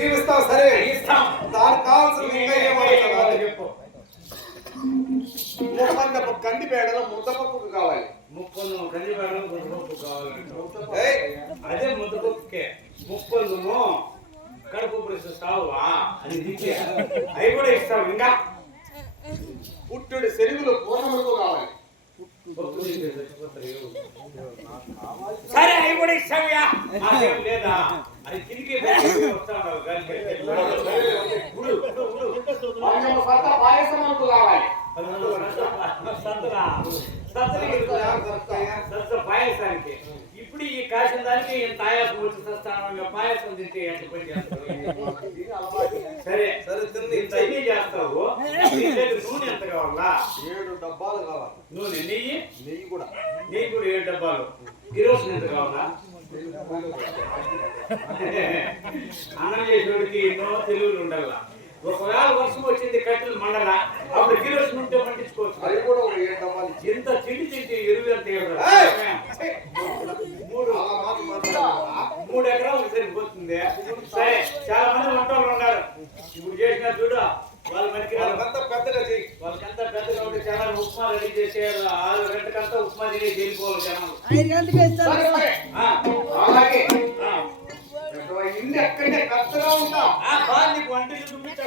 మేము ఇస్తాం సరే ఇస్తాం. దానికి కావాల్సిన ఇంకా ఏమవుతుందో చెప్పు. ముద్దపప్పు కంది పేడలో ముద్దపప్పుకు కావాలి. ముప్పొందు కందిపేడలో ముద్దపప్పు కావాలంటే అదే ముద్దపప్పుకే. ముప్పొందును కడుపు ఇస్తావా అది దిక్కే అవి కూడా ఇస్తావు. ఇంకా పుట్టుడు శరీరులు పూర్ణములకు కావాలి. సరే అవి కూడా ఇస్తావ్యా లేదా అది తిరిగి పాయసములకు కావాలి. పాయసానికి ఇప్పుడు ఈ కాసిన దానికి ఇంత ఆయాసం వచ్చి సస్తాను పాయసం తింటే ఎంత పని చేస్తావు? సరే సరే అన్నీ చేస్తావు. నూనె ఎంత కావాలా? 7 డబ్బాలు కావాలి. నూనె నెయ్యి నెయ్యి కూడా 7 డబ్బాలు. కిరోసిన్ ఎంత కావాలా? అన్నం చేసేవాడికి ఎన్నో తెలుగులు ఉండాల. ఒకవేళ వర్షం వచ్చింది కట్టెలు మండల అప్పుడు కిరోసిన్ ఉంటే పండించుకోవచ్చు. అది కూడా 7 డబ్బాలు. ఎంత తిండి తింటే ఎరువు ఎంత 3 ఎకరాలకు సరిపోతుంది. సరే చాలా మంది వంటలు ఉన్నారు. ఇప్పుడు చేసిన చూడు వాళ్ళ మనకి పెద్దగా చెయ్యి. వాళ్ళకంతా పెద్దగా ఉంటే చాలా ఉప్మా రెడీ చేసేయాలి. 6 గంటకంతా ఉప్మా తినేసి వెళ్ళిపోవాలి జనాలు. అలాగే ఇల్లు ఎక్కడే కష్టంగా ఉంటా నీకు వంట చూపించా